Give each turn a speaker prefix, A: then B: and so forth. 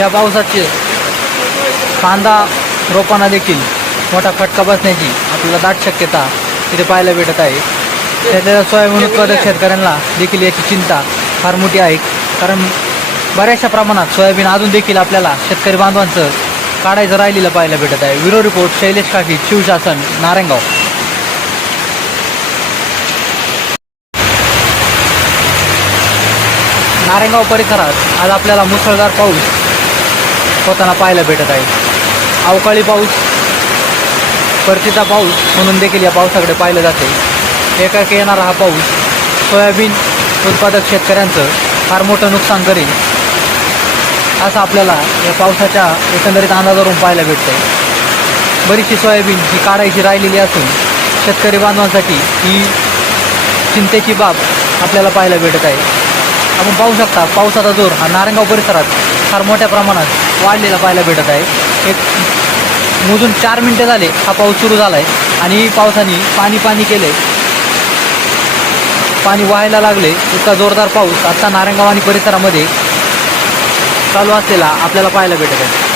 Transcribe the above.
A: या पावसाचे कांदा रोपांना देखील मोठा फटका बसण्याची आपल्याला दाट शक्यता इथे पाहायला भेटत आहे. त्याच्या सोयाबीन उत्पादक शेतकऱ्यांना देखील याची चिंता फार मोठी आहे. कारण बऱ्याचशा प्रमाणात सोयाबीन अजून देखील आपल्याला शेतकरी बांधवांचं काढायचं राहिलेलं पाहायला भेटत आहे. विरो रिपोर्ट शैलेश काकी शिवशासन नारायणगाव. नारायणगाव परिसरात आज आपल्याला मुसळधार पाऊस होताना पाहायला भेटत आहे. अवकाळी पाऊस परतीचा पाऊस म्हणून देखील या पावसाकडे पाहिलं जाते. एकाएकी येणारा हा पाऊस सोयाबीन उत्पादक शेतकऱ्यांचं फार मोठं नुकसान करेल असं आपल्याला या पावसाच्या एकंदरीत अंदाजावरून पाहायला भेटतं बरीचशी सोयाबीन ही काढायची राहिलेली असून शेतकरी बांधवांसाठी ही चिंतेची बाब आपल्याला पाहायला भेटत आहे. आपण पाहू शकता पावसाचा जोर हा नारंगाव परिसरात फार मोठ्या प्रमाणात वाढलेला पाहायला भेटत आहे. एक मोजून चार मिनटं झाले हा पाऊस सुरू झाला आहे आणि पावसाने पाणी पाणी केले पाणी वाहायला लागले इतका जोरदार पाऊस आत्ता नारंगाव आणि परिसरामध्ये चालू असलेला आपल्याला पाहायला भेटत आहे.